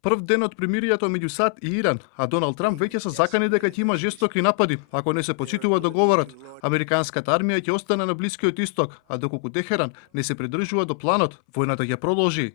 Прв ден од примиријето меѓу САД и Иран, а Доналд Трамп веќе се закани дека ќе има жестоки напади ако не се почитува договорот. Американската армија ќе остане на Блискиот Исток, а доколку Техеран не се придржува до планот, војната ќе продолжи.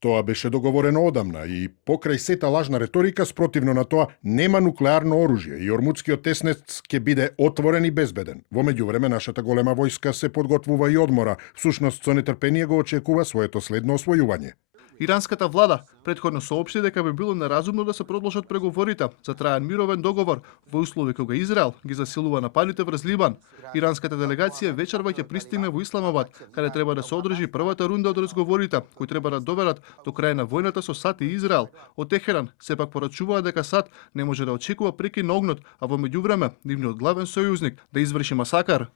Тоа беше договорено одамна и покрај сета лажна реторика спротивно на тоа нема нуклеарно оружје и Ормудскиот теснец ќе биде отворен и безбеден. Во меѓувреме нашата голема војска се подготвува и одмора, всушност со нетрпение го очекува своето следно освојување. Иранската влада претходно соопшти дека би било неразумно да се продолжат преговорите за траен мировен договор во услови кога Израел ги засилува нападите врз Либан. Иранската делегација вечерва ќе пристигне во Исламабад, каде треба да се одржи првата рунда од разговорите, кои треба да доведат до крај на војната со САД и Израел. Од Техеран сепак порачуваат дека САД не може да очекува прекин на огнот, а во меѓувреме нивниот главен сојузник да изврши масакар.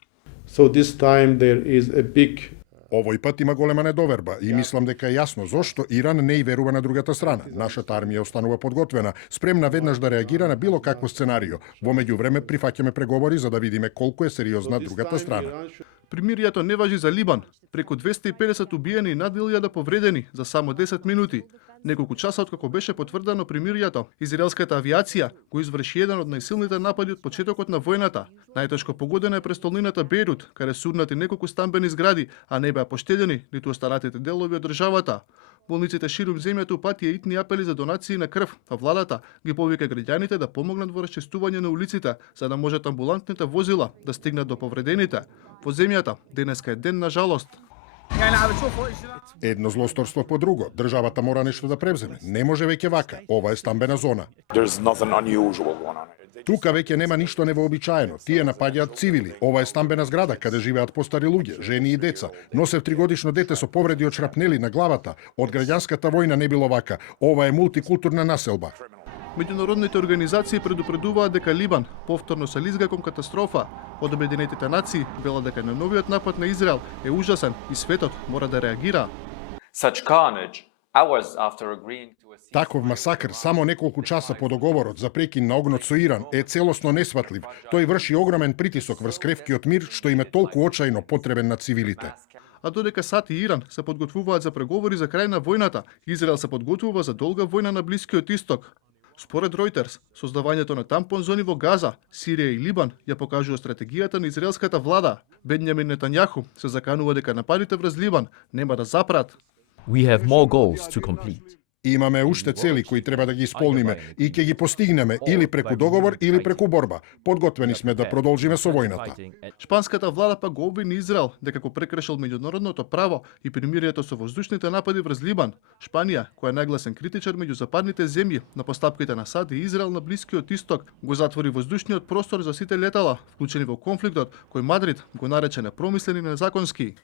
So this time there is a big Овој пат има голема недоверба и мислам дека е јасно зошто Иран не и верува на другата страна. Нашата армија останува подготвена, спремна веднаш да реагира на било какво сценарио. Во меѓувреме прифаќаме преговори за да видиме колку е сериозна другата страна. Примиријето не важи за Либан. Преку 250 убиени и над 1000 повредени за само 10 минути. Неколку часа откако беше потврдено примиријето, израелската авиација го изврши еден од најсилните напади од почетокот на војната. Најтешко погодена е престолнината Бејрут, каде сурнати неколку стамбени згради, а не беа поштедени ниту останатите делови од државата. Болниците ширум земјата упатија итни апели за донации на крв, а владата ги повика граѓаните да помогнат во расчистување на улиците, за да можат амбулантните возила да стигнат до повредените. Во земјата денеска е ден на жалост. Едно злосторство по друго. Државата мора нешто да превземе. Не може веќе вака. Ова е стамбена зона. Тука веќе нема ништо невообичаено. Тие напаѓаат цивили. Ова е стамбена зграда каде живеат постари луѓе, жени и деца. Носев 3-годишно дете со повреди од шрапнели на главата. Од граѓанската војна не било вака. Ова е мултикултурна населба. Меѓународните организации предупредуваат дека Либан повторно се лизга кон катастрофа. Од Обединетите нации велат дека на новиот напад на Израел е ужасен и светот мора да реагира. Таков масакр само неколку часа по договорот за прекин на огнот со Иран е целосно несватлив. Тој врши огромен притисок врз кревкиот мир што им е толку очајно потребен на цивилите. А додека САД и Иран се подготвуваат за преговори за крај на војната, Израел се подготвува за долга војна на Блискиот Исток. Според Reuters, создавањето на тампон зони во Газа, Сирија и Либан ја покажува стратегијата на израелската влада. Бенјамин Нетањаху се заканува дека нападите врз Либан нема да запрат. We have more goals to complete. Имаме уште цели кои треба да ги исполниме и ќе ги постигнеме или преку договор или преку борба. Подготвени сме да продолжиме со војната. Шпанската влада пак го обвини Израел дека го прекршил меѓународното право и примирието со воздушните напади врз Либан. Шпанија, која е нагласен критичар меѓу западните земји на постапките на САД и Израел на Блискиот Исток, го затвори воздушниот простор за сите летала, вклучени во конфликтот кој Мадрид го нарече непромислен и незаконски.